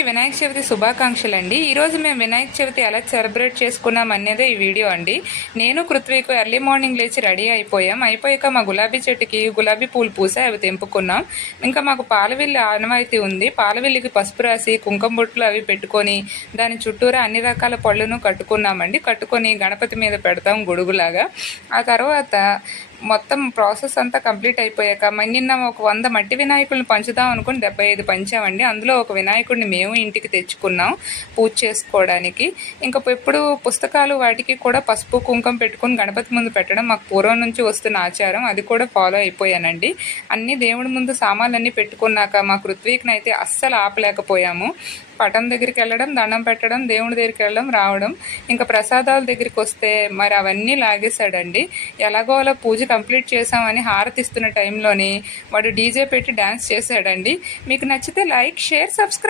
అందరికీ వినాయక చవితి శుభాకాంక్షలు అండి. ఈరోజు మేము వినాయక చవితి ఎలా సెలబ్రేట్ చేసుకున్నాం అనేదే ఈ వీడియో అండి. నేను పృథ్వీకు ఎర్లీ మార్నింగ్ లేచి రెడీ అయిపోయాక మా గులాబీ చెట్టుకి గులాబీ పూలు పూసాయి, అవి తెంపుకున్నాం. ఇంకా మాకు పాలవిల్లి ఆనవాయితీ ఉంది. పాలవిల్లికి పసుపు రాసి కుంకుమ బొట్లు అవి పెట్టుకొని దాని చుట్టూరా అన్ని రకాల పళ్ళను కట్టుకొని గణపతి మీద పెడతాం గొడుగులాగా. ఆ తర్వాత మొత్తం ప్రాసెస్ అంతా కంప్లీట్ అయిపోయాక నిన్న ఒక 100 మట్టి వినాయకుడిని పంచుదాం అనుకుని 75 పంచామండి. అందులో ఒక వినాయకుడిని మేము ఇంటికి తెచ్చుకున్నాం పూజ చేసుకోవడానికి. ఇంకా ఎప్పుడు పుస్తకాలు వాటికి కూడా పసుపు కుంకుమ పెట్టుకుని గణపతి ముందు పెట్టడం మాకు పూర్వం నుంచి వస్తున్న ఆచారం, అది కూడా ఫాలో అయిపోయానండి. అన్ని దేవుడి ముందు సామాన్లన్నీ పెట్టుకున్నాక మా పృథ్వీకినైతే అస్సలు ఆపలేకపోయాము. పటం దగ్గరికి వెళ్ళడం, దండం పెట్టడం, దేవుడి దగ్గరికి వెళ్ళడం, రావడం. ఇంకా ప్రసాదాల దగ్గరికి వస్తే మరి అవన్నీ లాగేశాడండి. ఎలాగో అలా పూజ కంప్లీట్ చేసామని హారతిస్తున్న టైంలోని వాడు డీజే పెట్టి డ్యాన్స్ చేశాడండి. మీకు నచ్చితే లైక్, షేర్, సబ్స్క్రైబ్.